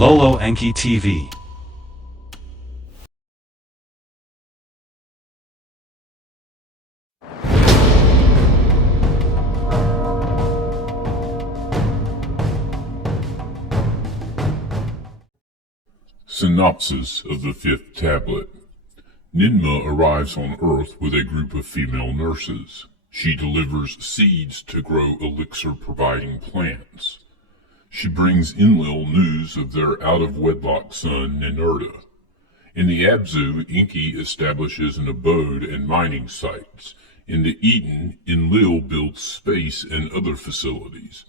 LOST ENKI TV. Synopsis of the fifth tablet. Ninma arrives on Earth with a group of female nurses. She delivers seeds to grow elixir-providing plants. She brings Enlil news of their out-of-wedlock son, Ninurta. In the Abzu, Enki establishes an abode and mining sites. In the Eden, Enlil builds space and other facilities.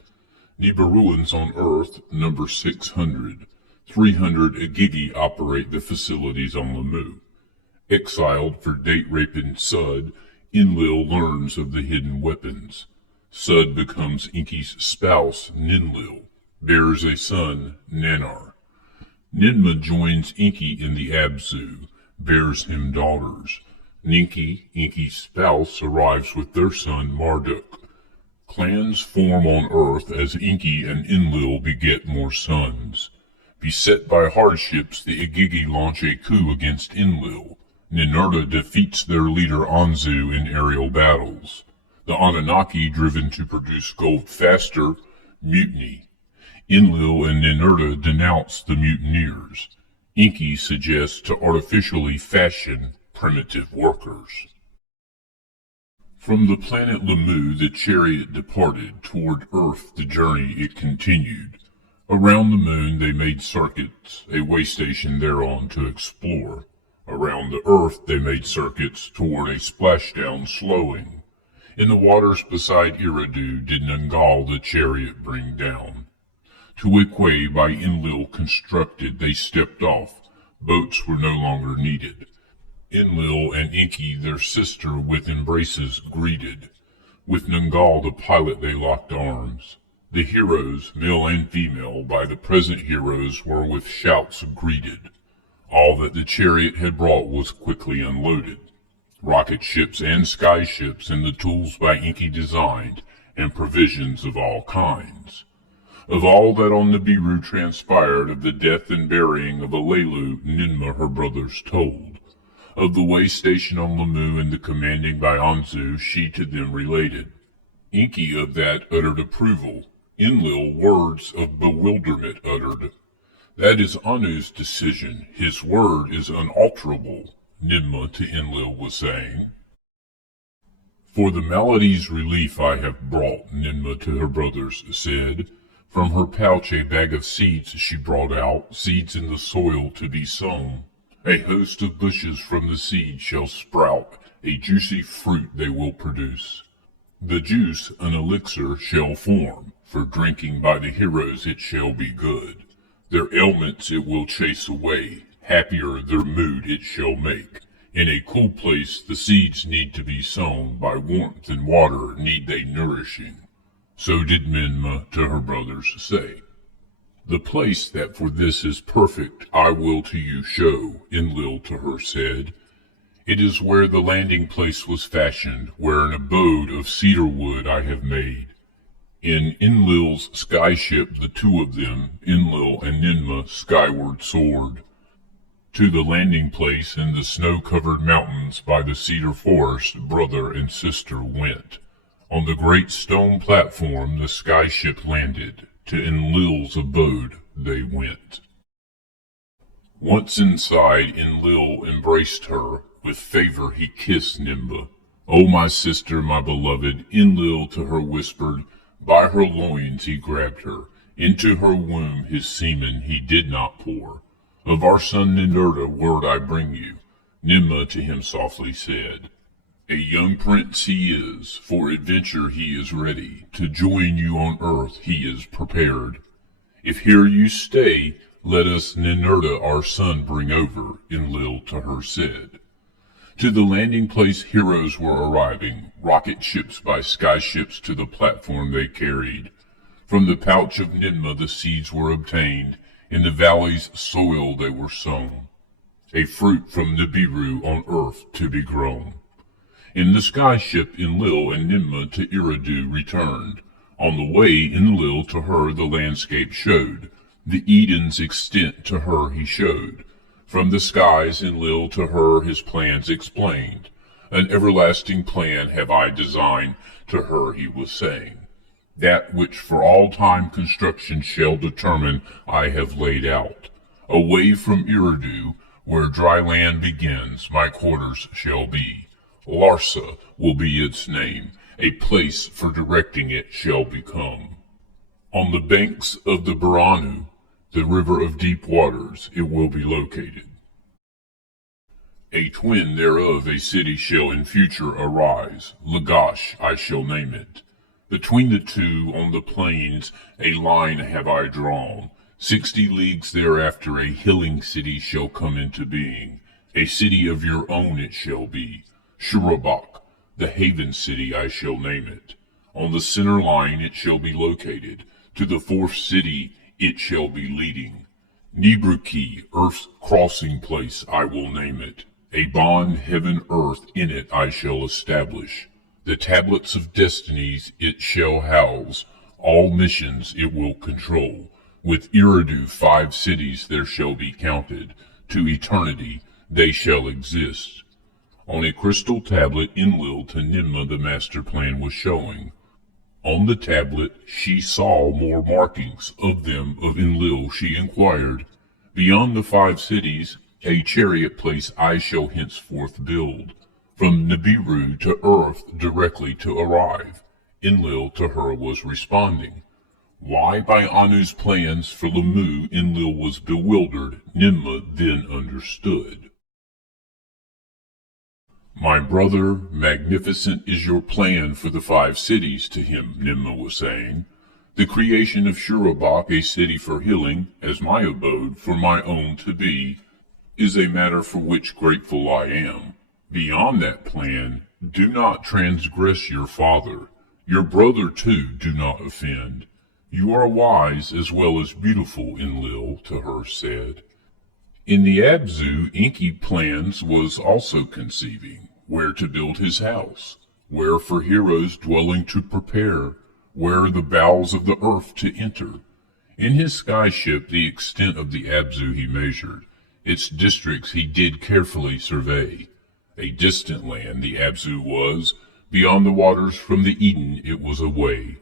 Nibiruans on Earth number 600. 300 Agigi operate the facilities on Lamu. Exiled for date-raping Sud, Enlil learns of the hidden weapons. Sud becomes Enki's spouse, Ninlil, bears a son, Nanar. Ninma joins Enki in the Abzu, bears him daughters. Ninki, Enki's spouse, arrives with their son, Marduk. Clans form on Earth as Enki and Enlil beget more sons. Beset by hardships, the Agigi launch a coup against Enlil. Ninurta defeats their leader Anzu in aerial battles. The Anunnaki, driven to produce gold faster, mutiny. Enlil and Ninurta denounce the mutineers. Enki suggests to artificially fashion primitive workers. From the planet Lamu, the chariot departed. Toward Earth the journey it continued. Around the moon they made circuits, a way station thereon to explore. Around the Earth they made circuits toward a splashdown slowing. In the waters beside Eridu did Nangal the chariot bring down. To Ikwe by Enlil constructed they stepped off. Boats were no longer needed. Enlil and Enki their sister with embraces greeted. With Nangal the pilot they locked arms. The heroes, male and female, by the present heroes were with shouts greeted. All that the chariot had brought was quickly unloaded. Rocket ships and sky ships and the tools by Enki designed, and provisions of all kinds. Of all that on Nibiru transpired, of the death and burying of Alelu, Ninma her brothers told. Of the way station on Lamu and the commanding by Anzu, she to them related. Enki of that uttered approval. Enlil words of bewilderment uttered. That is Anu's decision. His word is unalterable, Ninma to Enlil was saying. For the malady's relief I have brought, Ninma to her brothers said. From her pouch a bag of seeds she brought out, seeds in the soil to be sown. A host of bushes from the seed shall sprout, a juicy fruit they will produce. The juice an elixir shall form, for drinking by the heroes it shall be good. Their ailments it will chase away, happier their mood it shall make. In a cool place the seeds need to be sown, by warmth and water need they nourishing. So did Ninma to her brothers say. The place that for this is perfect I will to you show, Enlil to her said. It is where the landing place was fashioned, where an abode of cedar wood I have made. In Enlil's skyship the two of them, Enlil and Ninma, skyward soared. To the landing place in the snow-covered mountains by the cedar forest brother and sister went. On the great stone platform the skyship landed. To Enlil's abode they went. Once inside, Enlil embraced her. With favor he kissed Ninma. "O my sister, my beloved," Enlil to her whispered. By her loins he grabbed her. Into her womb his semen he did not pour. "Of our son Ninurta word I bring you," Ninma to him softly said. "A young prince he is, for adventure he is ready. To join you on earth he is prepared. If here you stay, let us Ninurta our son bring over," Enlil to her said. To the landing place heroes were arriving. Rocket ships by sky ships to the platform they carried. From the pouch of Ninma the seeds were obtained. In the valley's soil they were sown. A fruit from Nibiru on earth to be grown. In the sky ship Enlil and Ninma to Eridu returned. On the way Enlil to her the landscape showed. The Eden's extent to her he showed. From the skies Enlil to her his plans explained. An everlasting plan have I designed, to her he was saying. That which for all time construction shall determine I have laid out. Away from Eridu, where dry land begins, my quarters shall be. Larsa will be its name, a place for directing it shall become. On the banks of the Baranu, the river of deep waters, it will be located. A twin thereof a city shall in future arise, Lagash I shall name it. Between the two on the plains a line have I drawn. 60 leagues thereafter a hilling city shall come into being. A city of your own it shall be. Shurabak, the haven city I shall name it. On the center line it shall be located. To the fourth city it shall be leading. Nibruki, earth's crossing place I will name it. A bond heaven-earth in it I shall establish. The tablets of destinies it shall house. All missions it will control. With Eridu 5 cities there shall be counted. To eternity they shall exist. On a crystal tablet Enlil to Ninmah the master plan was showing. On the tablet she saw more markings. Of them of Enlil she inquired. Beyond the 5 cities a chariot place I shall henceforth build. From Nibiru to earth directly to arrive. Enlil to her was responding. Why by Anu's plans for Lamu Enlil was bewildered, Ninmah then understood. My brother, magnificent is your plan for the 5 cities, to him Ninmah was saying. The creation of Shurabak, a city for healing, as my abode for my own to be, is a matter for which grateful I am. Beyond that plan, do not transgress your father. Your brother too do not offend. You are wise as well as beautiful, Enlil to her said. In the Abzu, Enki plans was also conceiving, where to build his house, where for heroes dwelling to prepare, where the bowels of the earth to enter. In his skyship the extent of the Abzu he measured, its districts he did carefully survey. A distant land the Abzu was, beyond the waters from the Eden it was away.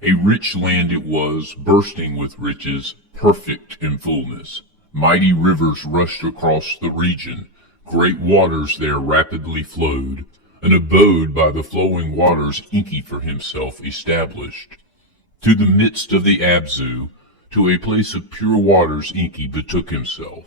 A rich land it was, bursting with riches, perfect in fullness. Mighty rivers rushed across the region, great waters there rapidly flowed. An abode by the flowing waters Enki for himself established. To the midst of the Abzu, to a place of pure waters Enki betook himself.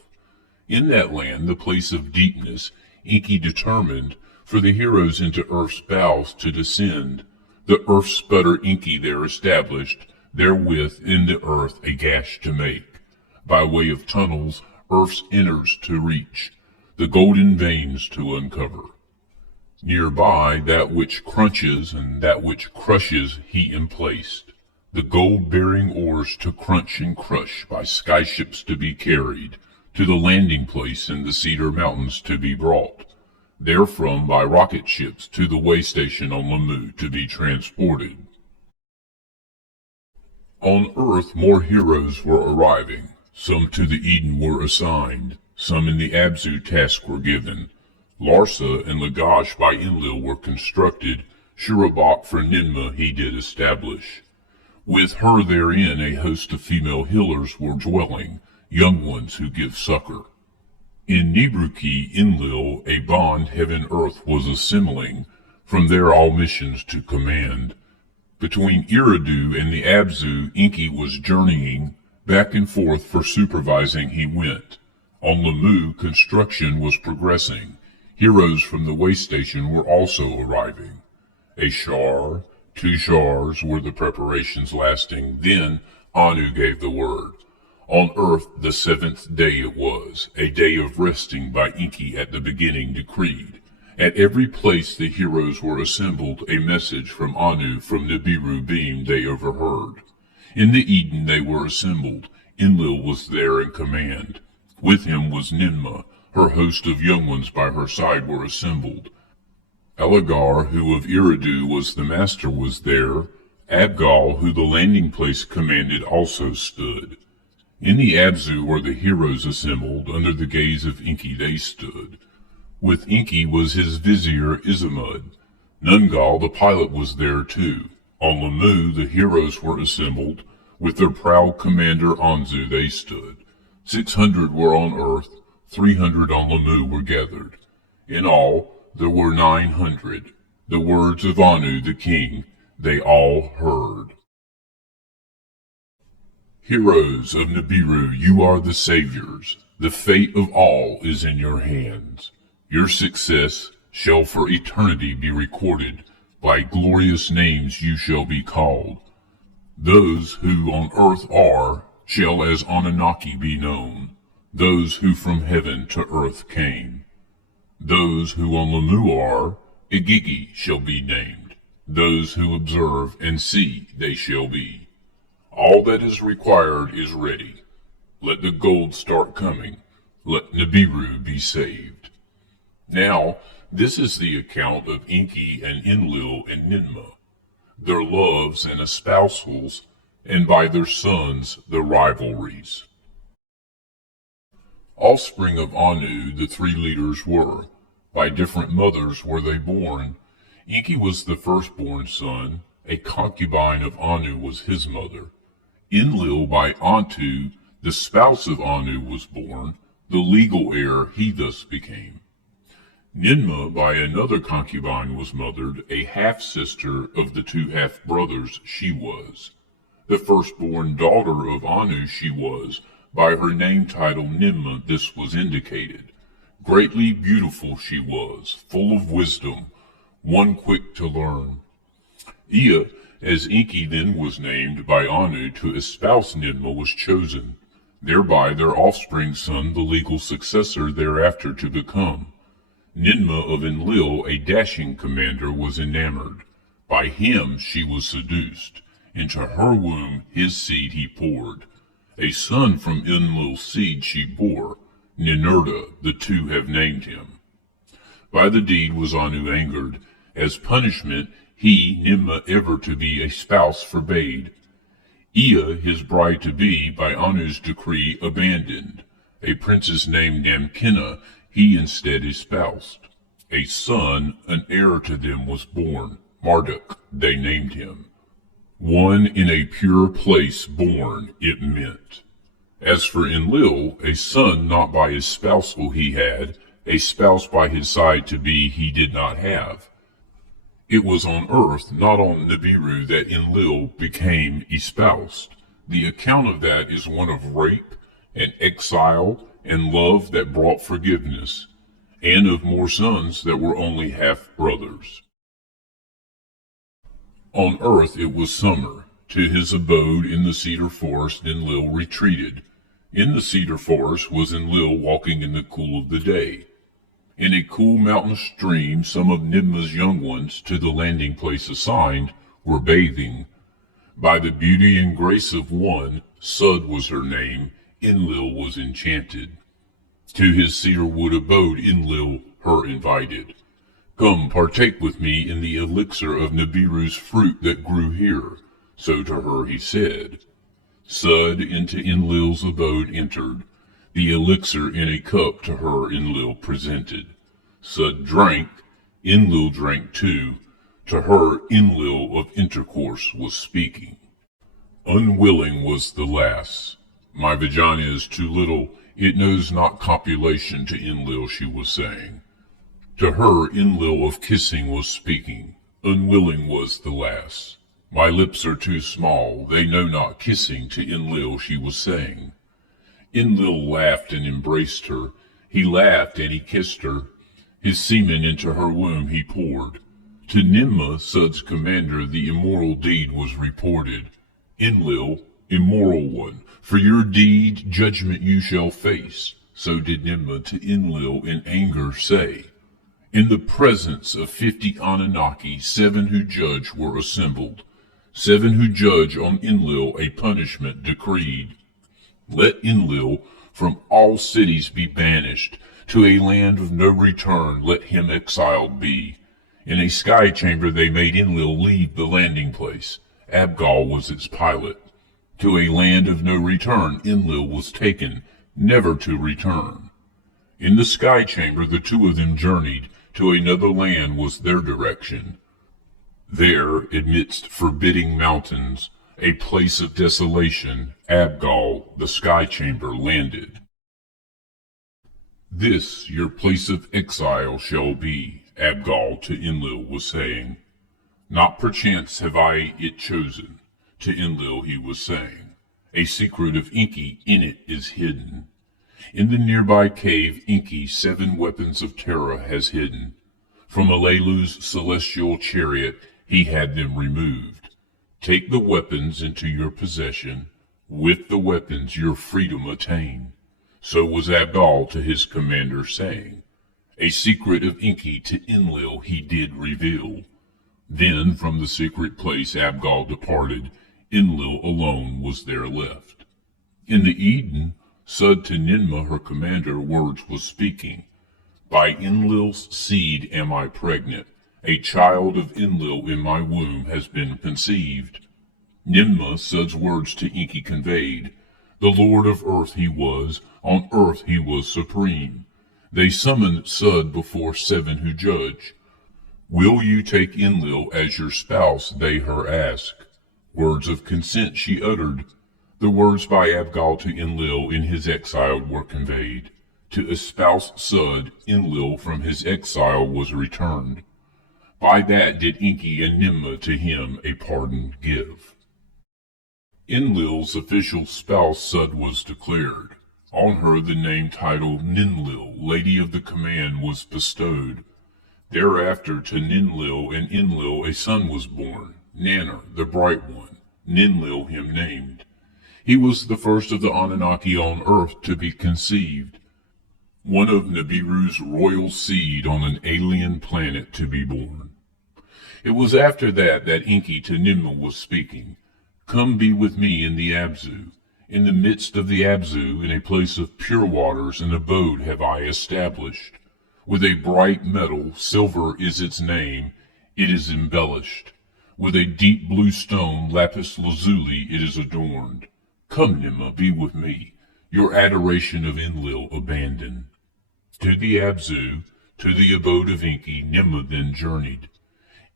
In that land, the place of deepness, Enki determined for the heroes into earth's bowels to descend. The earth sputter Enki there established, therewith in the earth a gash to make. By way of tunnels, earth's inners to reach, the golden veins to uncover. Nearby, that which crunches and that which crushes he emplaced, the gold-bearing ores to crunch and crush, by skyships to be carried, to the landing place in the Cedar Mountains to be brought, therefrom by rocket ships to the way station on Lamu to be transported. On earth more heroes were arriving, some to the Eden were assigned, some in the Abzu task were given. Larsa and Lagash by Enlil were constructed, Shurabak for Ninmah he did establish. With her therein a host of female healers were dwelling, young ones who give succor. In Nibruki Enlil a bond heaven-earth was assembling, from there all missions to command. Between Eridu and the Abzu Enki was journeying, back and forth for supervising he went. On Lamu construction was progressing, heroes from the way station were also arriving. A shar, 2 shars were the preparations lasting, then Anu gave the word. On earth the 7th day it was, a day of resting by Enki at the beginning decreed. At every place the heroes were assembled, a message from Anu from Nibiru beam they overheard. In the Eden they were assembled, Enlil was there in command. With him was Ninmah, her host of young ones by her side were assembled. Elagar, who of Eridu was the master, was there. Abgal, who the landing place commanded, also stood. In the Abzu were the heroes assembled, under the gaze of Enki they stood. With Enki was his vizier Izamud. Nungal the pilot was there too. On Lamu the heroes were assembled, with their proud commander Anzu they stood. 600 were on earth, 300 on Lamu were gathered. In all there were 900. The words of Anu the king they all heard. Heroes of Nibiru, you are the saviors. The fate of all is in your hands. Your success shall for eternity be recorded. By glorious names you shall be called. Those who on earth are, shall as Anunnaki be known. Those who from heaven to earth came. Those who on Lamu are, Igigi shall be named. Those who observe and see they shall be. All that is required is ready. Let the gold start coming. Let Nibiru be saved. Now, this is the account of Enki and Enlil and Ninmah, their loves and espousals, and by their sons the rivalries. Offspring of Anu the three leaders were. By different mothers were they born. Enki was the firstborn son. A concubine of Anu was his mother. Enlil by Antu, the spouse of Anu, was born. The legal heir he thus became. Ninmah by another concubine was mothered. A half-sister of the two half-brothers she was. The firstborn daughter of Anu she was. By her name title Ninmah this was indicated. Greatly beautiful she was, full of wisdom, one quick to learn. Ea, as Enki then was named by Anu to espouse Ninmah, was chosen, thereby their offspring son the legal successor thereafter to become. Ninmah of Enlil, a dashing commander, was enamored. By him she was seduced. Into her womb his seed he poured. A son from Enlil's seed she bore. Ninurta, the two have named him. By the deed was Anu angered. As punishment, he, Ninmah, ever to be a spouse forbade. Ea, his bride-to-be, by Anu's decree abandoned. A princess named Namkina he instead espoused. A son, an heir to them was born. Marduk, they named him. One in a pure place born, it meant. As for Enlil, a son not by his spousal he had, a spouse by his side to be he did not have. It was on earth, not on Nibiru, that Enlil became espoused. The account of that is one of rape and exile and love that brought forgiveness, and of more sons that were only half-brothers. On earth it was summer. To his abode in the cedar forest Enlil retreated. In the cedar forest was Enlil walking in the cool of the day. In a cool mountain stream some of Ninmah's young ones, to the landing place assigned, were bathing. By the beauty and grace of one, Sud was her name, Enlil was enchanted. To his cedar wood abode Enlil her invited. Come, partake with me in the elixir of Nibiru's fruit that grew here. So to her he said. Sud into Enlil's abode entered. The elixir in a cup to her Enlil presented. Sud drank, Enlil drank too. To her Enlil of intercourse was speaking. Unwilling was the lass. My vagina is too little, it knows not copulation to Enlil she was saying. To her Enlil of kissing was speaking. Unwilling was the lass. My lips are too small, they know not kissing to Enlil she was saying. Enlil laughed and embraced her. He laughed and he kissed her. His semen into her womb he poured. To Ninmah, Sud's commander, the immoral deed was reported. Enlil, immoral one, for your deed judgment you shall face. So did Ninmah to Enlil in anger say. In the presence of 50 Anunnaki, 7 who judge were assembled. 7 who judge on Enlil a punishment decreed. Let Enlil from all cities be banished. To a land of no return let him exiled be. In a sky chamber they made Enlil leave the landing place. Abgal was its pilot. To a land of no return Enlil was taken, never to return. In the sky chamber the two of them journeyed, to another land was their direction. There, amidst forbidding mountains, a place of desolation, Abgal, the sky chamber, landed. This your place of exile shall be, Abgal to Enlil was saying. Not perchance have I it chosen, to Enlil he was saying. A secret of Enki in it is hidden. In the nearby cave Enki 7 weapons of terror has hidden. From Alelu's celestial chariot he had them removed. Take the weapons into your possession. With the weapons your freedom attain. So was Abgal to his commander saying. A secret of Enki to Enlil he did reveal. Then from the secret place Abgal departed. Enlil alone was there left. In the Eden, Sud to Ninmah her commander words was speaking. By Enlil's seed am I pregnant. A child of Enlil in my womb has been conceived. Ninmah Sud's words to Enki conveyed. The lord of earth he was, on earth he was supreme. They summoned Sud before 7 who judge. Will you take Enlil as your spouse, they her ask. Words of consent she uttered. The words by Abgal to Enlil in his exile were conveyed. To espouse Sud, Enlil from his exile was returned. By that did Enki and Ninmah to him a pardon give. Enlil's official spouse Sud was declared. On her the name title Ninlil, Lady of the Command, was bestowed. Thereafter to Ninlil and Enlil a son was born, Nanner, the Bright One, Ninlil him named. He was the first of the Anunnaki on earth to be conceived, one of Nibiru's royal seed on an alien planet to be born. It was after that Enki to Ninmah was speaking. Come be with me in the Abzu. In the midst of the Abzu, in a place of pure waters, an abode have I established. With a bright metal, silver is its name, it is embellished. With a deep blue stone, lapis lazuli, it is adorned. Come, Ninmah, be with me, your adoration of Enlil abandon. To the Abzu, to the abode of Enki, Ninmah then journeyed.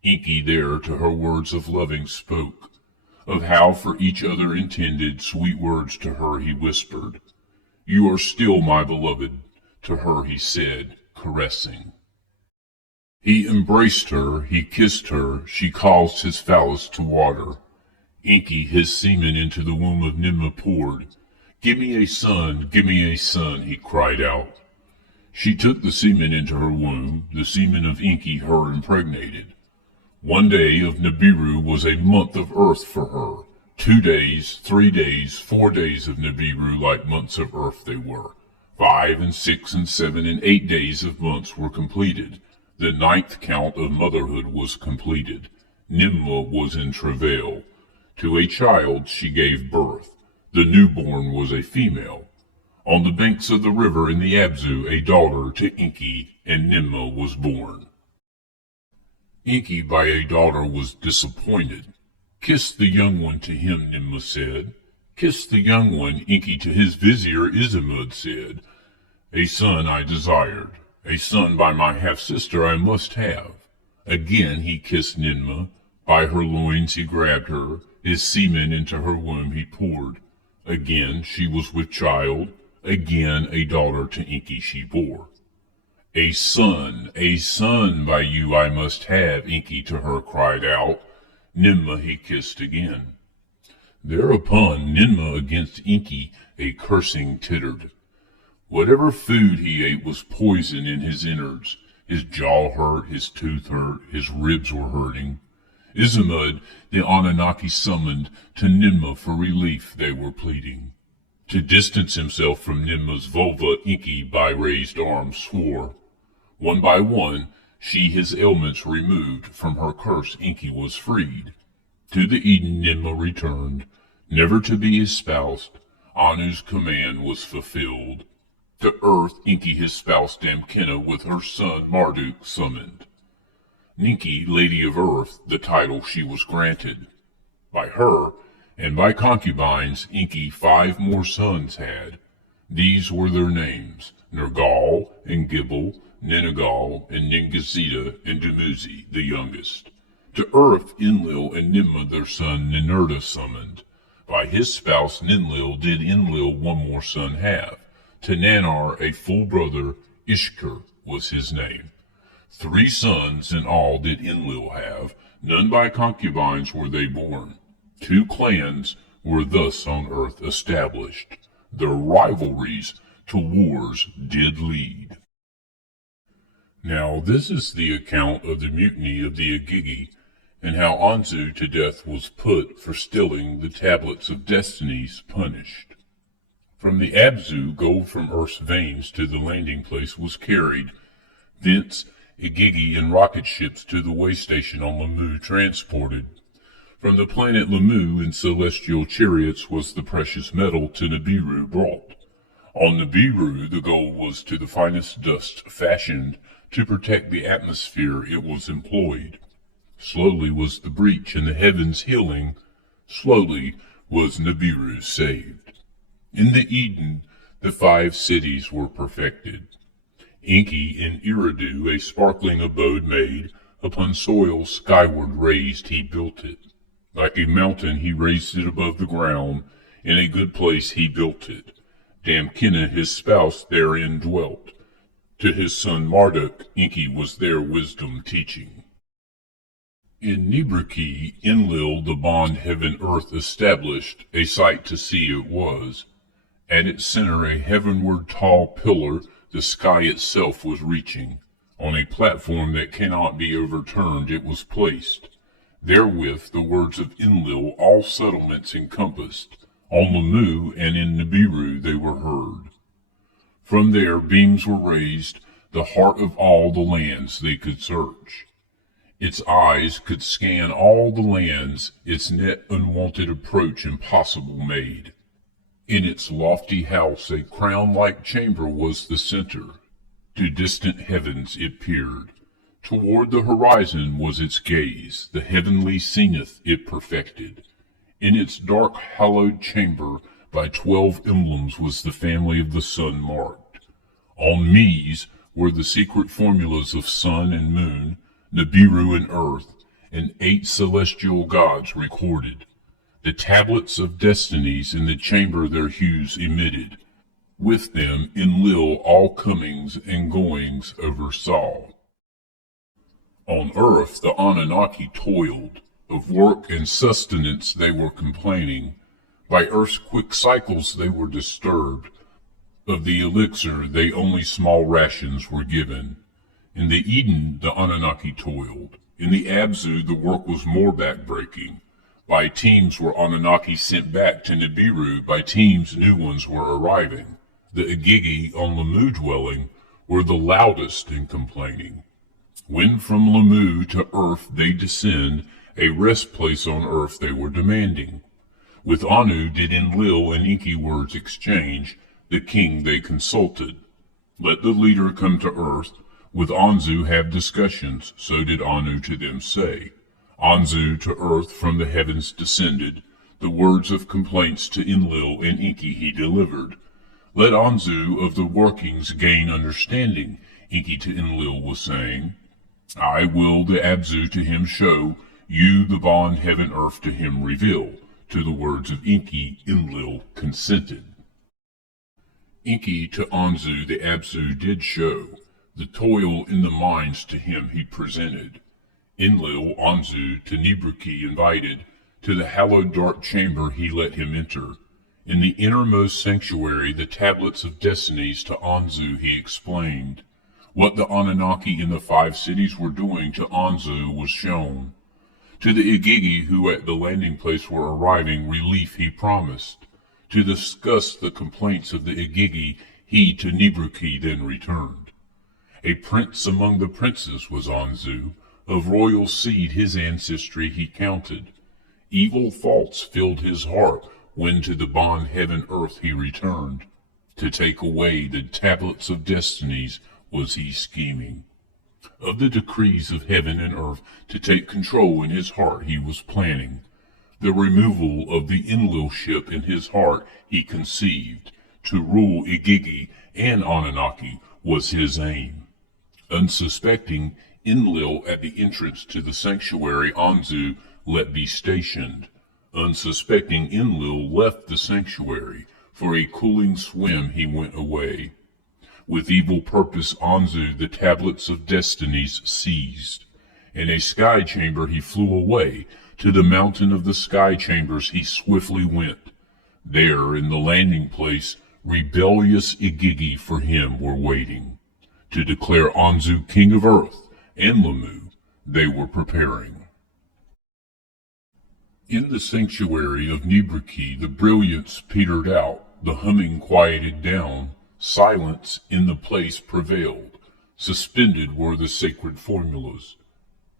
Enki there to her words of loving spoke, of how for each other intended sweet words to her he whispered. You are still my beloved, to her he said, caressing. He embraced her, he kissed her, she caused his phallus to water. Enki his semen into the womb of Ninmah poured. Give me a son, he cried out. She took the semen into her womb, the semen of Enki her impregnated. One day of Nibiru was a month of earth for her. 2 days, 3 days, 4 days of Nibiru like months of earth they were. 5 and 6 and 7 and 8 days of months were completed. The 9th count of motherhood was completed. Ninmah was in travail. To a child she gave birth. The newborn was a female. On the banks of the river in the Abzu a daughter to Enki and Ninmah was born. Enki by a daughter was disappointed. Kiss the young one, to him Ninmah said. Kiss the young one, Enki to his vizier Izamud said. A son I desired. A son by my half-sister I must have. Again he kissed Ninmah. By her loins he grabbed her. His semen into her womb he poured. Again she was with child. Again a daughter to Enki she bore. A son by you I must have, Enki to her cried out. Ninmah he kissed again. Thereupon Ninmah against Enki a cursing tittered. Whatever food he ate was poison in his innards. His jaw hurt, his tooth hurt, his ribs were hurting. Izamud the Anunnaki summoned, to Ninmah for relief they were pleading. To distance himself from Ninmah's vulva, Enki by raised arms swore. One by one, she his ailments removed, from her curse Enki was freed. To the Eden Ninmah returned, never to be espoused. Anu's command was fulfilled. To earth Enki his spouse Damkina with her son Marduk summoned. Ninki, Lady of Earth, the title she was granted. By her, And by concubines Enki 5 more sons had. These were their names, Nergal and Gibel, Ninegal and Ningazida and Dumuzi, the youngest. To earth Enlil and Nimma their son Ninurta summoned. By his spouse Ninlil did Enlil 1 more son have. To Nanar a full brother, Ishkur was his name. 3 sons in all did Enlil have, none by concubines were they born. 2 clans were thus on earth established. Their rivalries to wars did lead. Now this is the account of the mutiny of the Igigi, and how Anzu to death was put for stealing the tablets of destinies punished. From the Abzu, gold from earth's veins to the landing place was carried. Thence Igigi and rocket ships to the way station on Lamu transported. From the planet Lamu in celestial chariots was the precious metal to Nibiru brought. On Nibiru the gold was to the finest dust fashioned. To protect the atmosphere it was employed. Slowly was the breach in the heavens healing. Slowly was Nibiru saved. In the Eden the 5 cities were perfected. Enki in Eridu a sparkling abode made. Upon soil skyward raised he built it. Like a mountain he raised it above the ground. In a good place he built it. Damkina his spouse therein dwelt. To his son Marduk Enki was there wisdom teaching. In Nibriki Enlil the bond heaven-earth established, a sight to see it was. At its center a heavenward tall pillar the sky itself was reaching. On a platform that cannot be overturned it was placed. Therewith the words of Enlil all settlements encompassed. On Lamu and in Nibiru they were heard. From there beams were raised, the heart of all the lands they could search. Its eyes could scan all the lands, its net unwonted approach impossible made. In its lofty house a crown-like chamber was the center. To distant heavens it peered. Toward the horizon was its gaze, the heavenly sceneth it perfected. In its dark hallowed chamber by 12 emblems was the family of the sun marked. On Mies were the secret formulas of sun and moon, Nibiru and earth, and 8 celestial gods recorded. The tablets of destinies in the chamber their hues emitted. With them Enlil all comings and goings oversaw. On earth the Anunnaki toiled. Of work and sustenance they were complaining. By earth's quick cycles they were disturbed. Of the elixir they only small rations were given. In the Eden the Anunnaki toiled. In the Abzu the work was more backbreaking. By teams were Anunnaki sent back to Nibiru, by teams new ones were arriving. The Igigi on Lamu dwelling were the loudest in complaining. When from Lamu to earth they descend, a rest place on earth they were demanding. With Anu did Enlil and Enki words exchange, the king they consulted. Let the leader come to earth, with Anzu have discussions, so did Anu to them say. Anzu to earth from the heavens descended, the words of complaints to Enlil and Enki he delivered. Let Anzu of the workings gain understanding, Enki to Enlil was saying. I will the Abzu to him show, you the bond heaven-earth to him reveal. To the words of Enki, Enlil consented. Enki to Anzu the Abzu did show, the toil in the mines to him he presented. Enlil Anzu to Nibriki invited, to the hallowed dark chamber he let him enter. In the innermost sanctuary the tablets of destinies to Anzu he explained. What the Anunnaki in the 5 cities were doing to Anzu was shown. To the Igigi who at the landing place were arriving relief he promised. To discuss the complaints of the Igigi he to Nibriki then returned. A prince among the princes was Anzu, of royal seed his ancestry he counted. Evil thoughts filled his heart when to the bond heaven-earth he returned. To take away the tablets of destinies was he scheming. Of the decrees of heaven and earth to take control in his heart he was planning. The removal of the Enlilship in his heart he conceived. To rule Igigi and Anunnaki was his aim. Unsuspecting, Enlil at the entrance to the sanctuary Anzu let be stationed. Unsuspecting Enlil left the sanctuary. For a cooling swim he went away. With evil purpose Anzu the tablets of destinies seized. In a sky chamber he flew away. To the mountain of the sky chambers he swiftly went. There in the landing place rebellious Igigi for him were waiting. To declare Anzu king of earth and Lamu they were preparing. In the sanctuary of Nibriki the brilliance petered out, the humming quieted down, silence in the place prevailed. Suspended were the sacred formulas.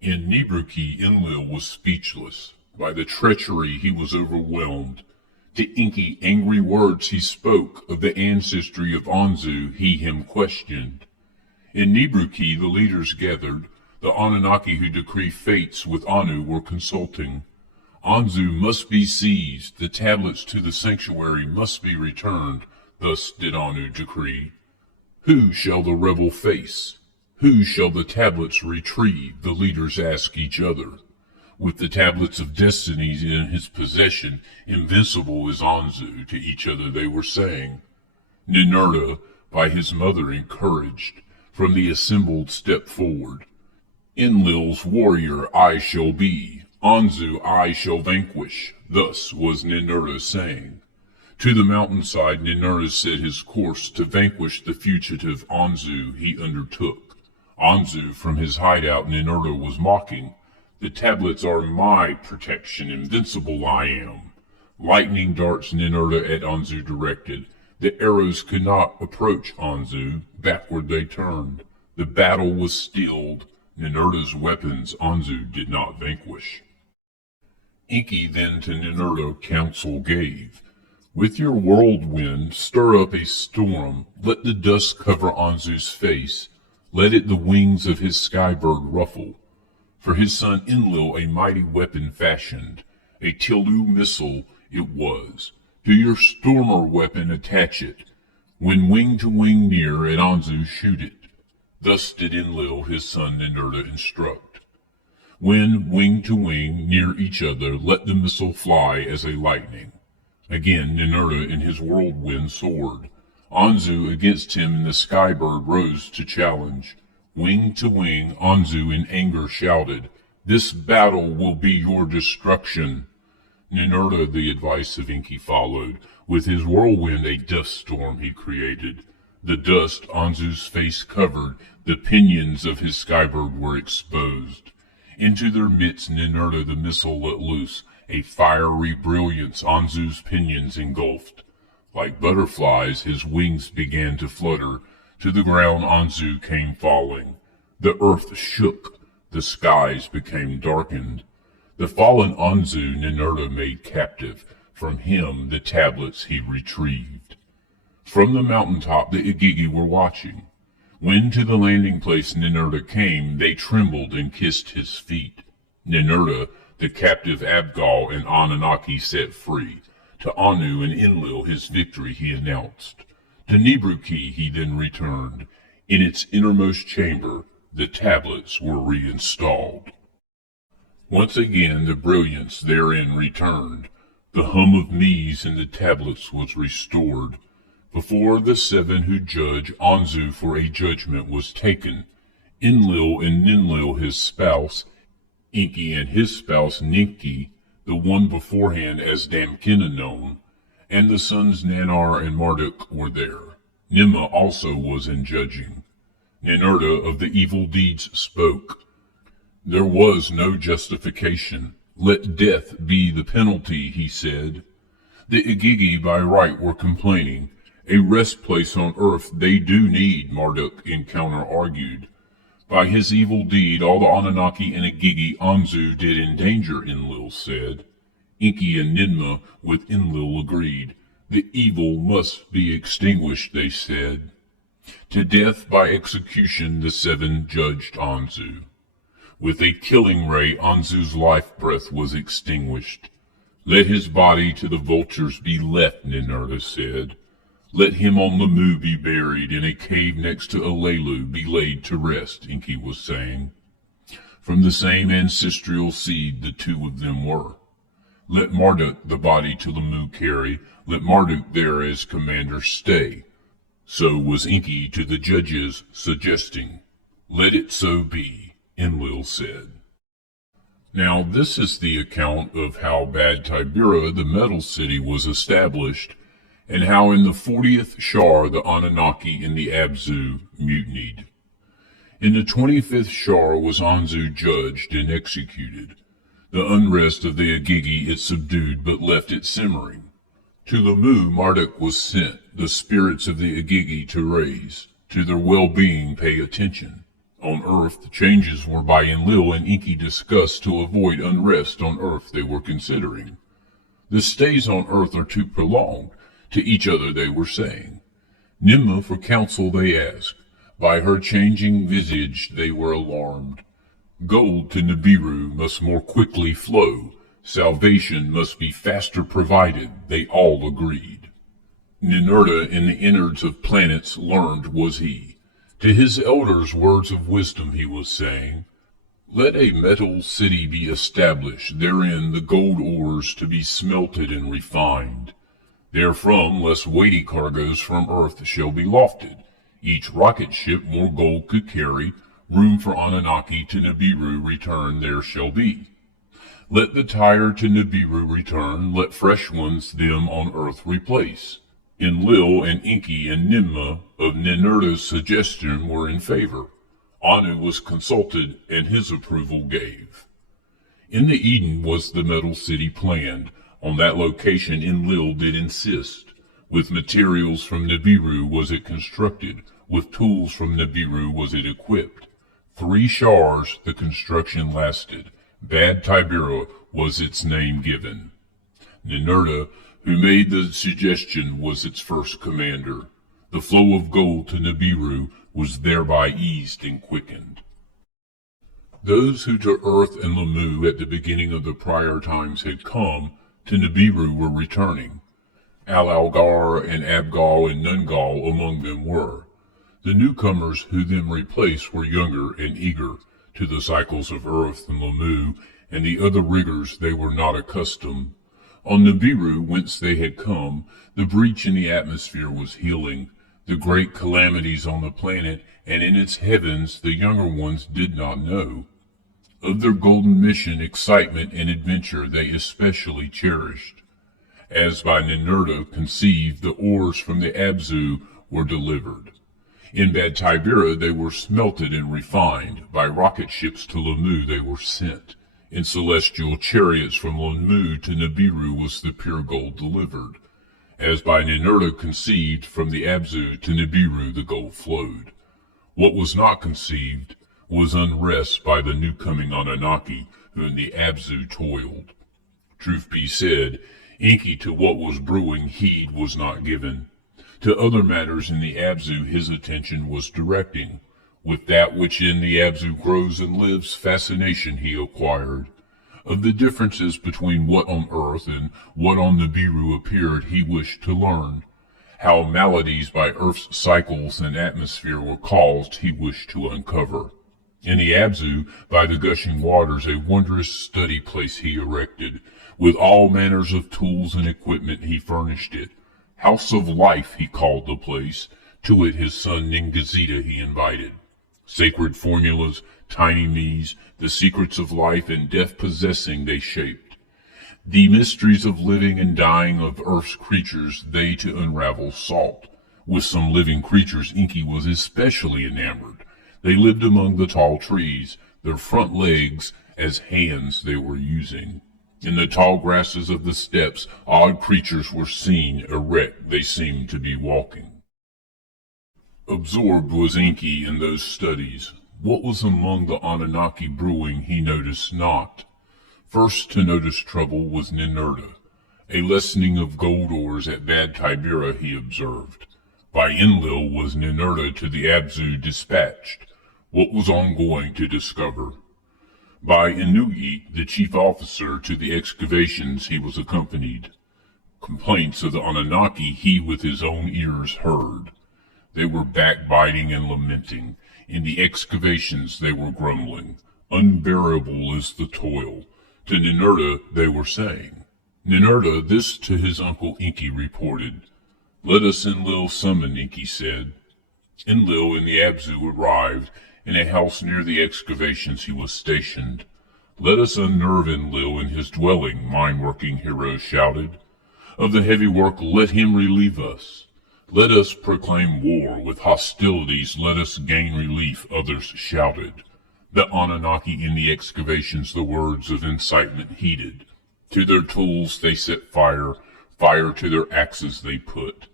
In Nibriki Enlil was speechless. By the treachery he was overwhelmed. To Enki angry words he spoke. Of the ancestry of Anzu he him questioned. In Nibriki the leaders gathered. The Anunnaki who decree fates with Anu were consulting. Anzu must be seized. The tablets to the sanctuary must be returned. Thus did Anu decree. Who shall the rebel face? Who shall the tablets retrieve? The leaders ask each other. With the tablets of destinies in his possession, invincible is Anzu, to each other they were saying. Ninurta, by his mother encouraged, from the assembled stepped forward. Enlil's warrior I shall be, Anzu I shall vanquish, thus was Ninurta saying. To the mountainside Ninurta set his course, to vanquish the fugitive Anzu he undertook. Anzu from his hideout Ninurta was mocking. The tablets are my protection, invincible I am. Lightning darts Ninurta at Anzu directed. The arrows could not approach Anzu, backward they turned. The battle was stilled. Ninurta's weapons Anzu did not vanquish. Enki then to Ninurta counsel gave. With your whirlwind stir up a storm, let the dust cover Anzu's face, let it the wings of his skybird ruffle. For his son Enlil a mighty weapon fashioned, a Tilu missile it was. To your stormer weapon attach it, when wing to wing near at Anzu shoot it. Thus did Enlil his son Ninurta instruct. When wing to wing near each other let the missile fly as a lightning. Again Ninurta in his whirlwind soared. Anzu against him in the skybird rose to challenge. Wing to wing Anzu in anger shouted, "This battle will be your destruction." Ninurta the advice of Enki followed. With his whirlwind a dust storm he created. The dust Anzu's face covered, the pinions of his skybird were exposed. Into their midst Ninurta the missile let loose. A fiery brilliance Anzu's pinions engulfed. Like butterflies his wings began to flutter. To the ground Anzu came falling. The earth shook. The skies became darkened. The fallen Anzu Ninurta made captive. From him the tablets he retrieved. From the mountaintop the Igigi were watching. When to the landing place Ninurta came, they trembled and kissed his feet. Ninurta, the captive Abgal and Anunnaki set free. To Anu and Enlil his victory he announced. To Nibriki he then returned. In its innermost chamber the tablets were reinstalled. Once again the brilliance therein returned. The hum of Mies in the tablets was restored. Before the seven who judge Anzu for a judgment was taken. Enlil and Ninlil his spouse, Enki and his spouse Ninki, the one beforehand as Damkina known, and the sons Nanar and Marduk were there. Nimma also was in judging. Ninurta of the evil deeds spoke. There was no justification. Let death be the penalty, he said. The Igigi by right were complaining. A rest place on earth they do need, Marduk in counter argued. By his evil deed all the Anunnaki and Igigi Anzu did endanger, Enlil said. Enki and Ninma with Enlil agreed. The evil must be extinguished, they said. To death by execution the seven judged Anzu. With a killing ray Anzu's life breath was extinguished. Let his body to the vultures be left, Ninurta said. Let him on Lamu be buried, in a cave next to Alelu be laid to rest, Enki was saying. From the same ancestral seed the two of them were. Let Marduk the body to Lamu carry, let Marduk there as commander stay. So was Enki to the judges, suggesting, Let it so be, Enlil said. Now this is the account of how Bad Tibera, the metal city, was established, and how in the 40th Shar the Anunnaki in the Abzu mutinied. In the 25th Shar was Anzu judged and executed. The unrest of the Agigi it subdued but left it simmering. To Lamu Marduk was sent, the spirits of the Agigi to raise, to their well-being pay attention. On Earth, the changes were by Enlil and Enki discussed to avoid unrest on Earth they were considering. The stays on Earth are too prolonged, to each other they were saying. Ninmah for counsel they asked. By her changing visage they were alarmed. Gold to Nibiru must more quickly flow. Salvation must be faster provided, they all agreed. Ninurta in the innards of planets learned was he. To his elders words of wisdom he was saying, Let a metal city be established, therein the gold ores to be smelted and refined. Therefrom less weighty cargoes from earth shall be lofted. Each rocket ship more gold could carry, room for Anunnaki to Nibiru return there shall be. Let the tired to Nibiru return, let fresh ones them on earth replace. Enlil and Enki and Ninmah of Ninurta's suggestion were in favor. Anu was consulted and his approval gave. In the Eden was the metal city planned. On that location Enlil did insist. With materials from Nibiru was it constructed. With tools from Nibiru was it equipped. 3 shars the construction lasted. Bad Tibera was its name given. Ninurta, who made the suggestion, was its first commander. The flow of gold to Nibiru was thereby eased and quickened. Those who to Earth and Lamu at the beginning of the prior times had come, to Nibiru were returning. Al-Algar and Abgal and Nungal among them were. The newcomers who them replaced were younger and eager to the cycles of Earth and Lamu, and the other rigors they were not accustomed. On Nibiru, whence they had come, the breach in the atmosphere was healing. The great calamities on the planet and in its heavens the younger ones did not know. Of their golden mission, excitement, and adventure they especially cherished. As by Ninurta conceived, the ores from the Abzu were delivered. In Bad Tibera they were smelted and refined. By rocket ships to Lamu they were sent. In celestial chariots from Lamu to Nibiru was the pure gold delivered. As by Ninurta conceived, from the Abzu to Nibiru the gold flowed. What was not conceived was unrest by the new-coming Anunnaki, who in the Abzu toiled. Truth be said, Enki to what was brewing heed was not given. To other matters in the Abzu his attention was directing. With that which in the Abzu grows and lives, fascination he acquired. Of the differences between what on earth and what on Nibiru appeared he wished to learn. How maladies by Earth's cycles and atmosphere were caused he wished to uncover. In the Abzu, by the gushing waters, a wondrous study place he erected. With all manners of tools and equipment he furnished it. House of Life he called the place. To it his son Ningazita he invited. Sacred formulas, tiny me's, the secrets of life and death possessing they shaped. The mysteries of living and dying of Earth's creatures they to unravel sought. With some living creatures Enki was especially enamored. They lived among the tall trees, their front legs as hands they were using. In the tall grasses of the steppes odd creatures were seen, erect they seemed to be walking. Absorbed was Enki in those studies. What was among the Anunnaki brewing he noticed not. First to notice trouble was Ninurta. A lessening of gold ores at Bad Tibera he observed. By Enlil was Ninurta to the Abzu dispatched. What was ongoing to discover. By Inugi, the chief officer, to the excavations he was accompanied. Complaints of the Anunnaki he with his own ears heard. They were backbiting and lamenting. In the excavations they were grumbling. Unbearable is the toil. To Ninurta they were saying. Ninurta this to his uncle Enki reported. Let us Enlil summon, Enki said. Enlil and the Abzu arrived. In a house near the excavations he was stationed. Let us unnerve Enlil in his dwelling, mine-working hero shouted. Of the heavy work let him relieve us. Let us proclaim war, with hostilities let us gain relief, others shouted. The Anunnaki in the excavations the words of incitement heeded. To their tools they set fire, fire to their axes they put.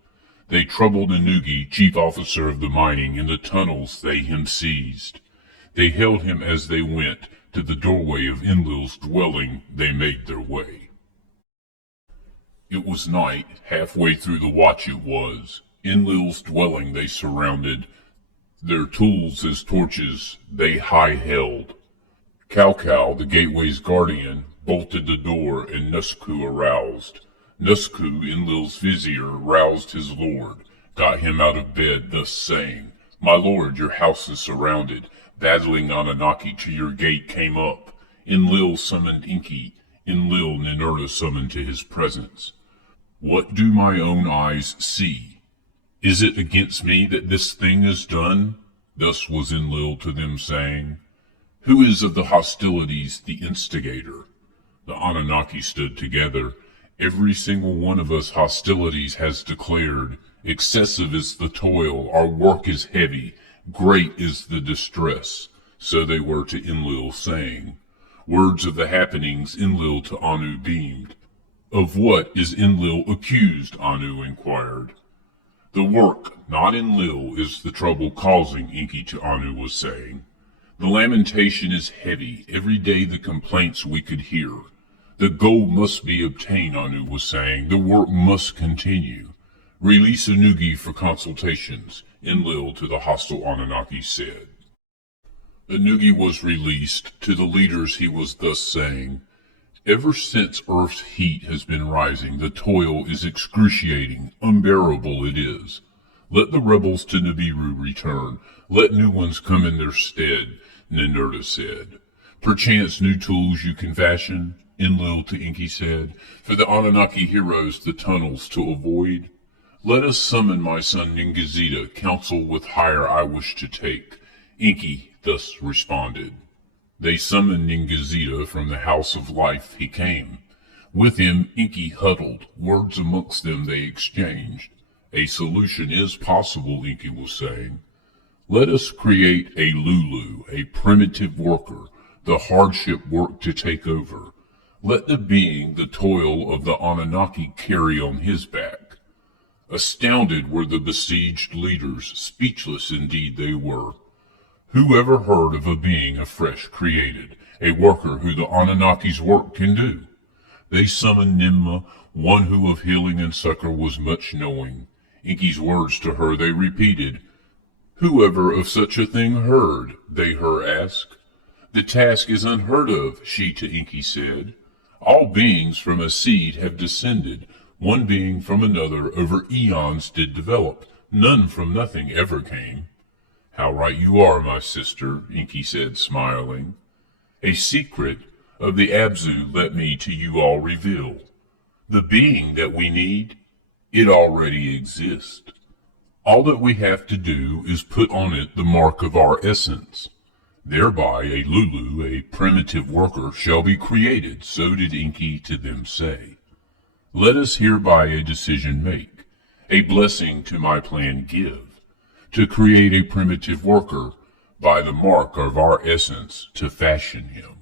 They troubled Inugi, chief officer of the mining, in the tunnels they him seized. They held him as they went, to the doorway of Enlil's dwelling they made their way. It was night, halfway through the watch it was. Enlil's dwelling they surrounded, their tools as torches they high held. Kau, the gateway's guardian, bolted the door and Nusku aroused. Nusku, Enlil's vizier, roused his lord, got him out of bed, thus saying, My lord, your house is surrounded. Battling Anunnaki to your gate came up. Enlil summoned Enki. Enlil Ninurta summoned to his presence. What do my own eyes see? Is it against me that this thing is done? Thus was Enlil to them saying. Who is of the hostilities the instigator? The Anunnaki stood together. Every single one of us hostilities has declared. Excessive is the toil, our work is heavy, great is the distress. So they were to Enlil saying. Words of the happenings Enlil to Anu beamed. Of what is Enlil accused? Anu inquired. The work, not Enlil, is the trouble causing, Enki to Anu was saying. The lamentation is heavy, every day the complaints we could hear. The gold must be obtained, Anu was saying. The work must continue. Release Inugi for consultations, Enlil to the hostile Anunnaki said. Inugi was released. To the leaders he was thus saying, Ever since Earth's heat has been rising, the toil is excruciating, unbearable it is. Let the rebels to Nibiru return. Let new ones come in their stead, Ninurta said. Perchance new tools you can fashion, Enlil to Enki said, for the Anunnaki heroes the tunnels to avoid. Let us summon my son Ningazita, counsel with hire I wish to take. Enki thus responded. They summoned Ningazita from the house of life he came. With him Enki huddled, words amongst them they exchanged. A solution is possible, Enki was saying. Let us create a Lulu, a primitive worker, the hardship work to take over. Let the being the toil of the Anunnaki carry on his back. Astounded were the besieged leaders, speechless indeed they were. Who ever heard of a being afresh created, a worker who the Anunnaki's work can do? They summoned Ninmah, one who of healing and succor was much knowing. Enki's words to her they repeated. Who ever of such a thing heard? They her asked. The task is unheard of, she to Enki said. All beings from a seed have descended, one being from another over eons did develop, none from nothing ever came. How right you are, my sister, Enki said, smiling. A secret of the Abzu let me to you all reveal. The being that we need, it already exists. All that we have to do is put on it the mark of our essence. Thereby a Lulu, a primitive worker, shall be created, so did Enki to them say. Let us hereby a decision make, a blessing to my plan give, to create a primitive worker, by the mark of our essence to fashion him.